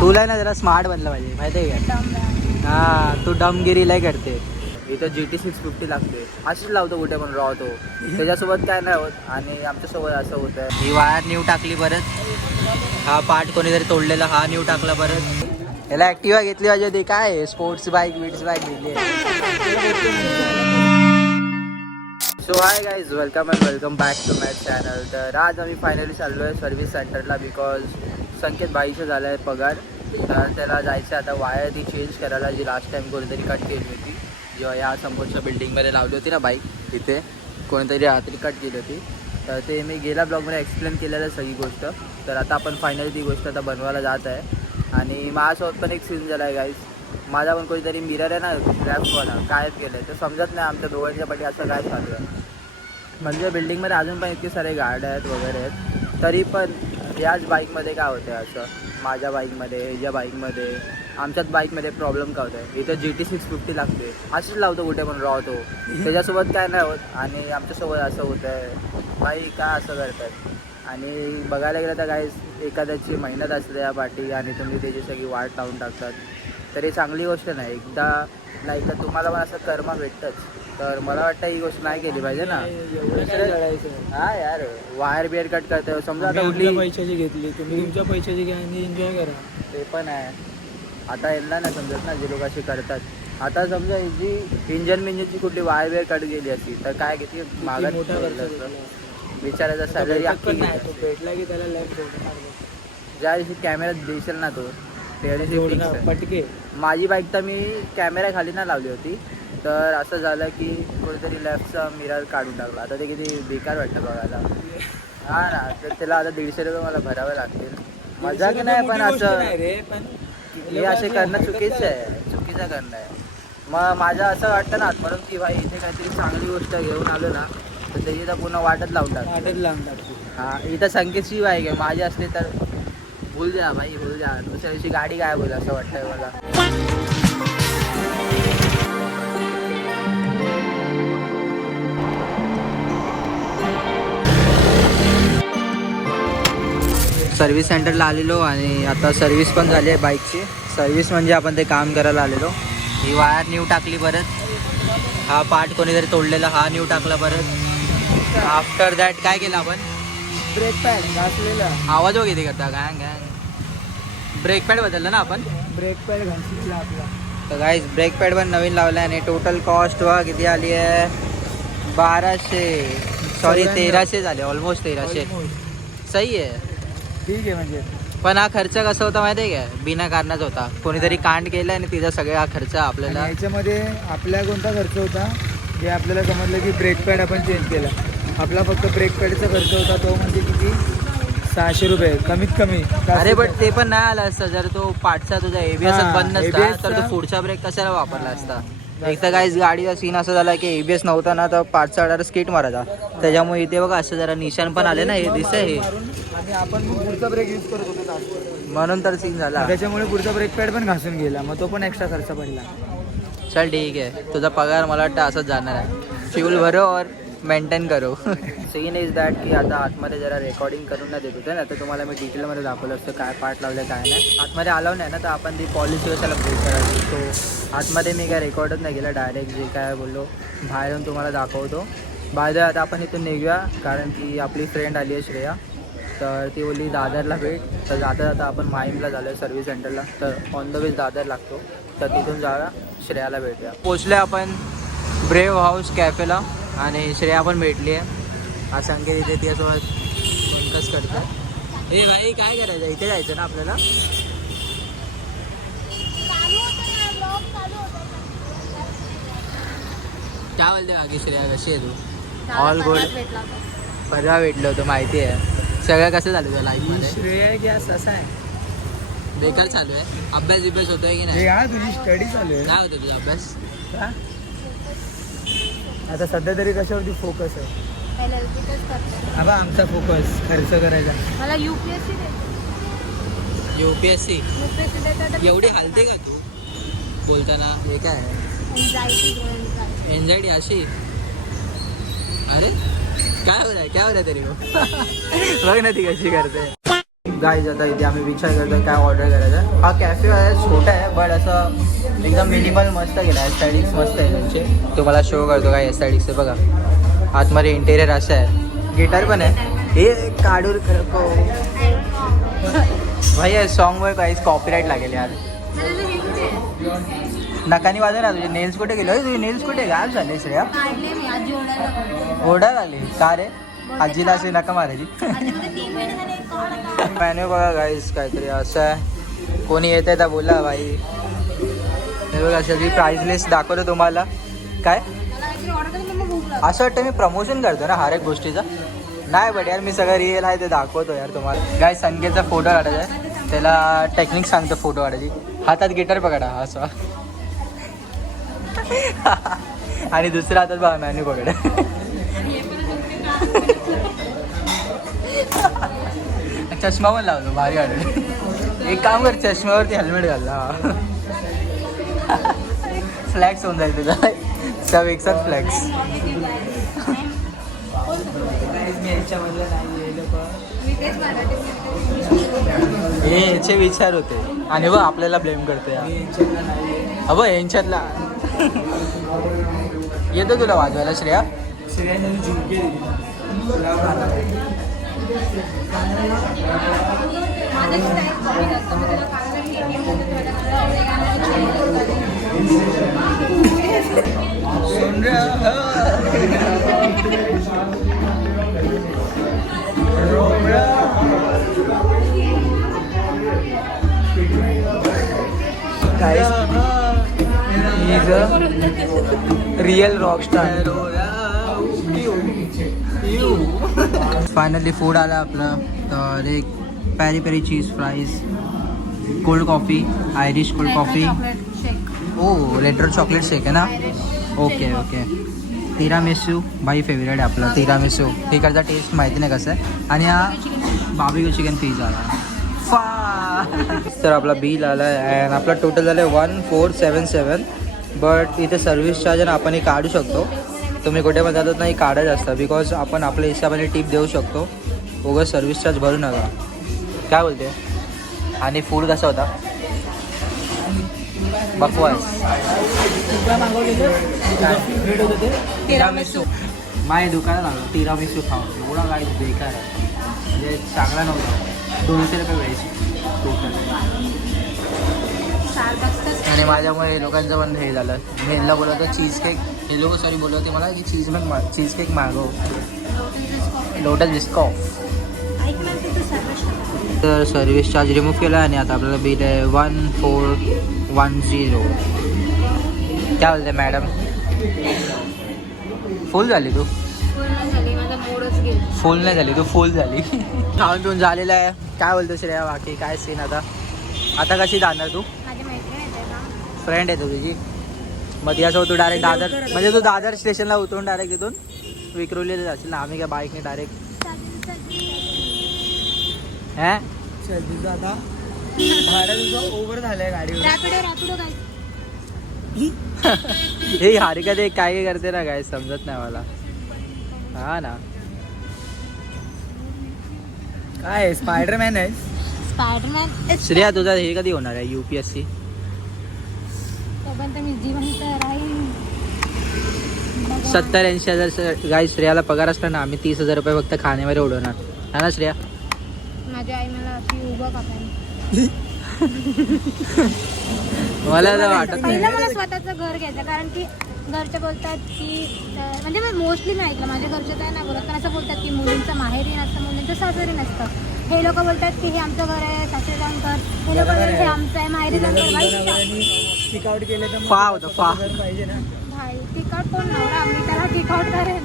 तुला ना जरा स्मार्ट बनलं पाहिजे माहिती आहे का? हा तू डमगिरी लय करते. इथं GT 650 लागते. अशीच लावतो कुठे पण राहतो. त्याच्यासोबत काय नाही होत आणि आमच्यासोबत असं होतं. ही वायर न्यू टाकली परत. हा पार्ट कोणीतरी तोडलेला हा न्यू टाकला परत. याला ऍक्टिवा घेतली पाहिजे होती. काय स्पोर्ट्स बाईक विट्स बाईक घेतली. So hi guys, welcome and welcome back to my channel. तर आज आम्ही फायनली चाललो आहे सर्व्हिस सेंटरला बिकॉज संकेत भाईचं झालं आहे पगार. तर त्याला जायचं आता वायर ती चेंज करायला जी लास्ट टाइम कोणीतरी कट केली होती. जेव्हा या समोरच्या बिल्डिंगमध्ये लावली होती ना बाईक, तिथे कोणीतरी रात्री कट केली होती. तर ते मी गेल्या ब्लॉगमध्ये एक्सप्लेन केलेलं सगळी गोष्ट. तर आता आपण फायनली ती गोष्ट आता बनवायला जात आहे. आणि माझ्यासोबत पण एक सीन झाला आहे गाईज. माझा पण कोणीतरी मिरर आहे ना रॅपवाला गायब केलं आहे. तर समजत नाही आमच्या दोघांच्या पाठी असं काय चालू आहे. म्हणजे बिल्डिंगमध्ये अजून पण इतके सारे गाड्या आहेत वगैरे आहेत, तरी पण याच बाईकमध्ये काय होतं असं. माझ्या बाईकमध्ये, ह्याच्या बाईकमध्ये, आमच्याच बाईकमध्ये प्रॉब्लेम काय होतं आहे. इथं GT 650 लागते. अशीच लावतो कुठे पण राहतो. त्याच्यासोबत काय नाही होत आणि आमच्यासोबत असं होतं आहे. बाई का असं करतात. आणि बघायला गेलं तर काय एखाद्याची मेहनत असते या पाठी आणि तुम्ही त्याची सगळी वाट लावून टाकतात. तर ही चांगली गोष्ट नाही. एकदा ना एकदा तुम्हाला पण असं कर्म भेटतंच. तर मला वाटतं ही गोष्ट नाही केली पाहिजे ना. हा यार, वायर बिअर कट करते समजा. आता कुठली पैशाची घेतली तुम्ही, तुमच्या पैशाची घ्या आणि एन्जॉय करा. ते पण आहे. आता यांना नाही समजत ना जे लोक अशी करतात. आता समजा जी इंजनची कुठली वायर बिअर कट गेली असती तर काय किती मागत मोठा विचारायचा सॅलरी भेटला की त्याला लॅब ज्या दिवशी कॅमेऱ्यात दिसेल ना तो त्या दिवशी पटके. माझी बाईक तर मी कॅमेरा खाली ना लावली होती. तर असं झालं की कोणीतरी लेफ्टचा मिरर काढून टाकला. आता ते किती बेकार वाटतं बघायला. हा ना. तर त्याला आता 150 रुपये मला भरावे लागतील. मजा की नाही पण असं हे असे करणं चुकीचं आहे. चुकीचं करणं आहे. मग माझं असं वाटतं ना म्हणून की भाई इथे काहीतरी चांगली गोष्ट घेऊन आलो ना तर त्याची तर पुन्हा वाटच लावून टाकतो. हा इथं संकेतची बाईक आहे. माझी असली तर भूल द्या भाई, भूल द्या. दुसऱ्या दिवशी गाडी काय बोल असं वाटतंय मला. सर्व्हिस सेंटरला आलेलो आणि आता सर्व्हिस पण झाली आहे बाईकची. सर्व्हिस म्हणजे आपण ते काम करायला आलेलो. ही वायर न्यू टाकली परत. हा पार्ट कोणीतरी तोडलेला हा न्यू टाकला परत. आफ्टर दॅट काय केलं आपण? ब्रेक पॅड घासलेला. आवाज वगैरे करता गँग गँग. ब्रेक पॅड बदलला ना आपण. ब्रेक पॅड घासलेला आपला. तर गाईज ब्रेक पॅड पण नवीन लावला आहे आणि टोटल कॉस्ट वा किती आली आहे? 1300 झाले. ऑलमोस्ट 1300. सही आहे. ठीक आहे. म्हणजे पण हा खर्च कसा होता माहिती आहे का? बिना कारणाचा होता. कोणीतरी कांड केलं आणि तिचा सगळा खर्च आपल्याला. याच्यामध्ये आपला कोणता खर्च होता जे आपल्याला समजलं की ब्रेक पॅड आपण चेंज केला. आपला फक्त ब्रेक पॅडचा खर्च होता तो म्हणजे किती 600 रुपये कमीत कमी. अरे बट ते पण नाही आलं असतं जर तो पाठचा तुझा ABS बंद नसता तर तो पुढचा ब्रेक कशाला वापरला असता. एक तर काही गाडीचा सीन असं झाला की ABS नव्हता ना तर पाठचा ऑर्डर स्किट मारायचा. त्याच्यामुळे इथे बघा असं जरा निशाण पण आले ना. हे दिसतंय हे. आणि आपण पुढचा ब्रेक यूज करत होतो म्हणून तर सीन झाला. त्याच्यामुळे पुढचा ब्रेक पॅड पण घासून गेला. मग तो पण एक्स्ट्रा खर्च पडला. चल ठीक आहे. तुझा पगार मला वाटतं असंच जाणार आहे. फ्यूल भरो और मेंटेन करो. सीन इज दॅट की आता आतमध्ये जरा रेकॉर्डिंग करून नाही देत होते ना तर तुम्हाला मी डिटेलमध्ये दाखवलं असतं काय पार्ट लावलं काय नाही. आतमध्ये आलाव नाही ना तर आपण ती पॉलिसी कशाला ब्रेक करायची. तो आतमध्ये मी काय रेकॉर्डच नाही केलं. डायरेक्ट जे काय बोललो बाहेर येऊन तुम्हाला दाखवतो. बाहेर आता आपण इथून निघूया कारण की आपली फ्रेंड आली आहे श्रेया. तर ती बोलली दादरला भेट. तर जाता जाता आपण माहीमला झालो आहे सर्व्हिस सेंटरला. तर ऑन द वे दादर लागतो. तर तिथून जाऊया श्रेयाला भेटूया. पोचले आपण ब्रेव हाऊस कॅफेला आणि श्रेया पण भेटली आहे. हा संकेत इथे त्यासोबत पंकज करतो. हे भाई काय करायचं? इथे जायचं ना आपल्याला. काय बोलते बाकी श्रेया? कशी आहे तू? All good. परवा भेटलो होतो माहिती आहे. सगळं कसं झालं तुझ्या लाईफमध्ये? श्रेया गॅस असा आहे बेकार चालू आहे. अभ्यास होतोय की नाही? तुझी स्टडी चालू आहे. काय होतं तुझा अभ्यास? आता सध्या तरी कशावरती फोकस आहे? आता आमचा फोकस खर्च करायचा. मला UPSC एवढी हालते का तू बोलताना? हे काय एन्झायटी अशी? अरे काय हो रहा तेरी को बघ ना ती कशी करते. गाईज आता इथे आम्ही विचार करतो काय ऑर्डर करायचं. हा कॅफे आहे, छोटा आहे बट असं एकदम मिनिमल मस्त केला आहे. एस्थेटिक्स मस्त आहे त्यांचे. तुम्हाला शो करतो काय एस्थेटिक्स आहे बघा. आतमध्ये इंटेरियर असं आहे. गिटार पण आहे. हे काढून भाई सॉन्गवर काहीच कॉपीराईट लागेल यार. नकानी वाजव ना. तुझे नेल्स कुठे गेले? तुझे नेल्स कुठे गायब झाले श्रेया? ओढा झाली का रे? आजीला असे नका मारायची. मेन्यू बघा गाईस काहीतरी असं आहे. कोणी येत आहे तर बोला भाई. हे बघा सगळी प्राईस लिस्ट दाखवतो तुम्हाला. काय असं वाटतं मी प्रमोशन करतो ना हर एक गोष्टीचा. नाही बट यार मी सगळं रिअल आहे ते दाखवतो यार तुम्हाला. गाईस संकेतचा फोटो काढायचा आहे. त्याला टेक्निक सांगतो फोटो काढायची. हातात गिटार पकडा असं आणि दुसऱ्या हातात बघा मेन्यू पकडा. चष्मा पण लावलो भारी वाटत. एक काम कर चष्म्यावरती हेल्मेट घालला. फ्लॅक्स होऊन जाईल तुझा. सब एक साथ फ्लॅक्स. हे याचे विचार होते आणि बघ आपल्याला ब्लेम करतो यार. अबो यांच्यातला येतो तुला वाजवायला Shreya? Is a real rock star. Finally food आलं आपलं. तर एक peri peri cheese fries, cold coffee, Irish cold coffee. Oh retro chocolate shake आहे ना. Okay okay. तिरामिसू भाई फेवरेट आहे आपला तिरामिसू. तिकडचा टेस्ट माहिती नाही कसं आहे. आणि हा बार्बिक्यू चिकन पिझ्झा आला. तर आपला बिल आला आहे अँड आपला टोटल झालं आहे 1477. बट इथे सर्व्हिस चार्ज आणि आपण हे काढू शकतो. तुम्ही कुठे पण जातात नाही काढायचं असतं बिकॉज आपण आपल्या हिशोबाने टिप देऊ शकतो. उगाच सर्व्हिस चार्ज भरू नका. काय बोलते? आणि फूड कसा होता? बकवास. तिरामिसू माझ्या दुकानात आलो तिरामिसू खाऊन. एवढा काय बेकार आहे म्हणजे चांगला नव्हता. 200 रुपये वेळेची टोटल. आणि माझ्यामुळे लोकांचं पण हे झालं. मी ह्यांना बोलत होतं चीज केक. हे लोक सॉरी बोलत होते मला की चीज केक मागव. Lotus Biscoff. तर सर्व्हिस चार्ज रिमूव्ह केला आणि आता आपल्याला बिल आहे 1410. काय बोलते मॅडम? फुल झाली तू? फुल नाही झाली तू फुल झाली. खाऊन पिऊन झालेलं आहे. काय बोलतो श्रेया बाकी काय सीन आता? आता कशी जाणार तू? फ्रेंड आहे तुझी? मग यासोबत तू डायरेक्ट दादर म्हणजे तू दादर स्टेशनला उतरून डायरेक्ट तिथून विक्रोलीला जाशील ना. आम्ही काय बाईकने डायरेक्ट आता भाडं ओव्हर झालंय गाडीवर. हे हारिका ते काय करते ना काय समजत नाही मला. हा ना काय स्पायडरमॅन आहे. स्पायडरमॅन. श्रेया तुझा हे कधी होणार आहे UPSC? मी जिवंत राहीन. 70-80 गाई. श्रेयाला पगार असला ना आम्ही 30,000 रुपये फक्त खाण्यावर उडवणार है ना श्रेया? माझी आई मला अशी उभं कापायला. मला तर वाटत नाही. पहिलं मला स्वतःचं घर घ्यायचं कारण की घरचे बोलतात की म्हणजे मी मोस्टली मी ऐकलं माझ्या घरचे तर नाही बोलत पण असं बोलतात की मुलींचं माहेरी नसतं मुलींचं सासरी नसतं. हे लोक बोलतात की हे आमचं घर आहे सासरी जाऊन कर. हे लोक बोलतात हे आमचं आहे माहेरी जाऊन कर. किकआउट केले तर फा होतं फा पाहिजे ना भाई. किकआउट कोण नवरा मी त्याला किकआउट करेन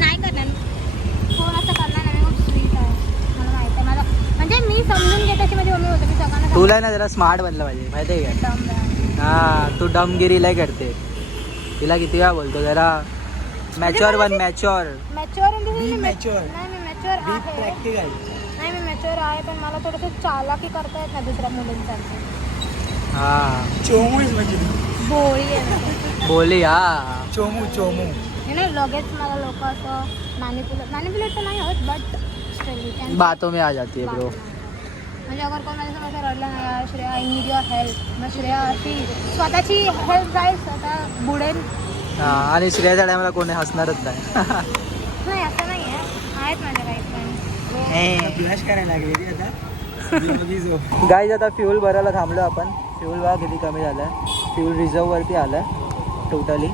नाही करणार. कोण असं करणार नाही. खूप स्वीट आहे मला माहिती आहे. मला म्हणजे मी समजून घेते की माझी मम्मी होतं की सगळ्यांना तुला ना जरा स्मार्ट बनलं पाहिजे माहिती आहे का? हा तू डमगिरी लय करते. तिला किती वेळा बोलतो जरा मॅच्युअर बन. मॅच्युअर मॅच्युअर मॅच्युअर नाही मी मॅच्युअर आहे. प्रॅक्टिकल नाही मी मॅच्युअर आहे पण मला थोडंसं चालाकी करता येत नाही दुसऱ्या मुलींसारखी. हा चोमू म्हणजे भोळी आहे. बोली हा चोमू हे नाही लगेच मला लोक असं मॅनिपुलेट तर नाही होत बट बातों में आ जाती है ब्रो. म्हणजे अगर कोण माझ्या समोर रडलं नाही यार Shreya I need your help मग श्रेया अशी स्वतःची हेल्प जाईल स्वतः बुडेल. आणि श्रेयाच्या टायमाला कोणी हसणारच नाही. नाही असं नाही आहे आहेत माझ्या काही फ्रेंड्स. फ्लॅश करायला लागली आता. गाईज आता फ्यूल भरायला थांबलो आपण. फ्यूल बघा किती कमी झालं आहे. फ्यूल रिझर्ववरती आलं आहे टोटली.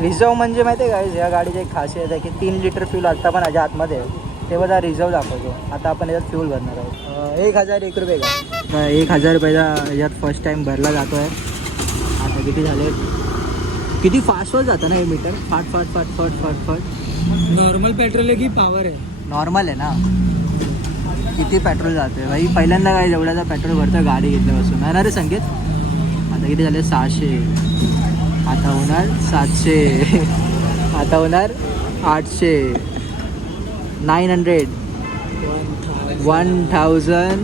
रिझर्व म्हणजे माहिती आहे गाईज या गाडीची एक खासियत आहे की 3 लिटर फ्यूल आत्ता पण माझ्या आतमध्ये आहे. तेव्हा जरा रिझर्व दाखवतो. आता आपण याच्यात फ्यूल भरणार आहोत. 1001 रुपये का 1000 रुपयाचा याच्यात फर्स्ट टाईम भरला जातो आहे. आता किती झाले किती फास्ट जातं ना हे मीटर. फाट फाट फाट फाट फाट फाट. नॉर्मल पेट्रोल आहे की पॉवर आहे? नॉर्मल आहे ना. किती पेट्रोल जाते भाई. पहिल्यांदा काय जेवढ्याचा पेट्रोल भरतं गाडी घेतल्यापासून आहे ना रे संकेत. आता किती झाले 600. आता होणार 700. आता होणार 800. 900. 1000.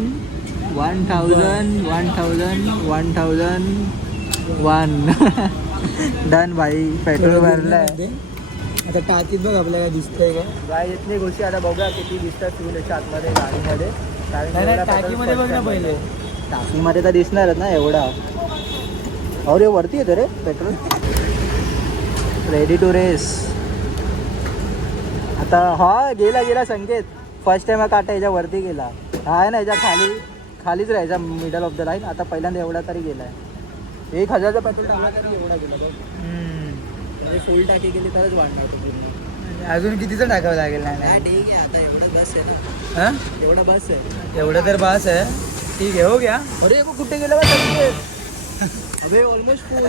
1000. डन भाई. पेट्रोल भरलंय. आता टाकीत बघ आपल्याला दिसतंय का गाय इथली गोष्टी आता बघा किती दिसतात फ्यूल याच्या आतमध्ये गाडीमध्ये. नाही नाही टाकीमध्ये बघ ना पहिले. टाकीमध्ये तर दिसणारच ना एवढा. अरे वरती येतं रे पेट्रोल. Ready to race. आता हा गेला संकेत. फर्स्ट टाइम हा काटा याच्या वरती गेला. हा आहे ना याच्या खालीच राहायचा मिडल ऑफ द लाईन. आता पहिल्यांदा एवढा तरी गेलाय. 1000चा पेट्रोल टाकला तरी एवढा गेला बघ. म्हणजे फुल टाकी गेली तरच वाढणार तो पूर्ण. अजून कितीचं टाकावं लागेल? नाही ठीक आहे आता एवढं बस आहे ना. हां एवढा बस आहे. एवढं तर बास आहे. ठीक आहे हो गया. अरे कुठे गेला बा संकेत. अबे ऑलमोस्ट फुल.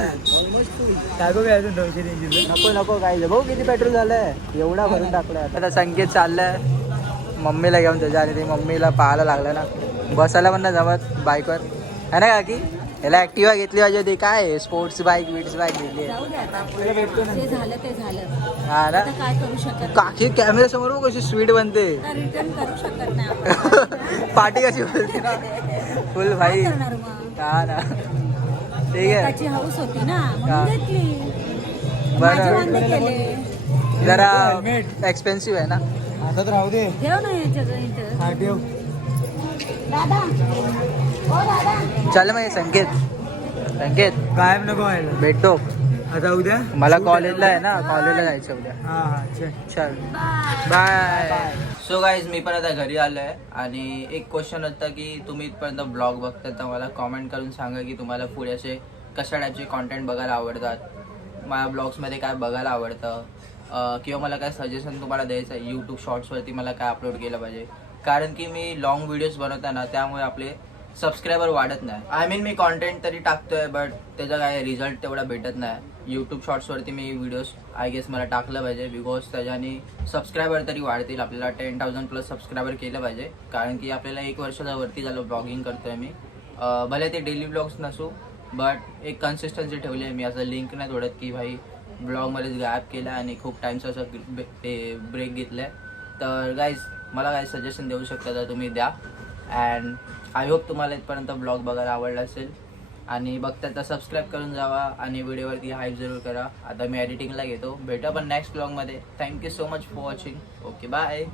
टाकू काय अजून 200-300? नको काय भाऊ किती पेट्रोल झालंय. एवढा भरून टाकलाय. आता संकेत चाललाय मम्मीला घेऊन त्याच्या. आणि ते मम्मीला पाहायला लागलं ना. बसायला पण ना जमत बाईकवर है ना काकी. याला ॲक्टिवा घेतली पाहिजे. ते काय स्पोर्ट्स बाईक विड्स बाईक घेतली आहे. ते झालं ते झालं. हा ना. काय करू शकत काकी कॅमेरा समोर बघ कशी स्वीट बनते. रिटर्न करू शकत नाही आपण. पार्टी कशी बोलते ना फुल भाई. करणार मग हा ना. ठीक आहे. त्याची हाऊस होती ना हा. म्हणून घेतली. माझे बरं वांदे केले. जरा एक्सपेन्सिव्ह आहे ना. आता तर राहू दे. ठेव ना याच्यात इथं. हा ठेव. दादा ओ दादा चल मग संकेत गायब नको व्हायला. भेटतो. आता उद्या मला कॉलेजला आहे ना. कॉलेजला जायचं उद्या. हा हा चल. चल बाय. सो गाईज मी पण आता घरी आलो आहे. आणि एक क्वेश्चन होता की तुम्ही इथपर्यंत ब्लॉग बघता तर मला कॉमेंट करून सांगा की तुम्हाला पुढे असे कशा टाईपचे कॉन्टेंट बघायला आवडतात. माझ्या ब्लॉग्समध्ये काय बघायला आवडतं. किंवा मला काय सजेशन तुम्हाला द्यायचं आहे यूट्यूब शॉर्ट्सवरती मला काय अपलोड केलं पाहिजे. कारण की मी लॉंग व्हिडिओज बनवताना त्यामुळे आपले सबस्क्रायबर वाढत नाही. आय मीन मी कॉन्टेंट तरी टाकतोय बट त्याचा काय रिझल्ट तेवढा भेटत नाही. यूट्यूब शॉर्ट्सवरती मी व्हिडिओज आय गेस मला टाकलं पाहिजे. बिकॉज त्याच्याने सबस्क्रायबर तरी वाढतील. आपल्याला 10,000+ सबस्क्रायबर केलं पाहिजे. कारण की आपल्याला 1 वर्षाच्या वरती झालं ब्लॉगिंग करतोय मी. भले ते डेली ब्लॉग्स नसू बट एक कन्सिस्टन्सी ठेवली आहे मी. असं लिंक नाही तोडत की भाई ब्लॉगमध्येच गॅप केला आणि खूप टाईम्स असं ब्रेक घेतलं आहे. तर गाईज मला काय सजेशन देऊ शकता तर तुम्ही द्या. अँड आय होप तुम्हाला इथपर्यंत ब्लॉग बघायला आवडला असेल. आणि बघता तर सबस्क्राईब करून जावा आणि व्हिडिओवरती हाईप जरूर करा. आता मी एडिटिंगला घेतो. भेटू पण नेक्स्ट ब्लॉगमध्ये. Thank you so much for watching. Okay bye.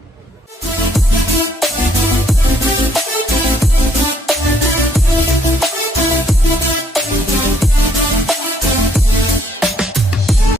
We'll be right back.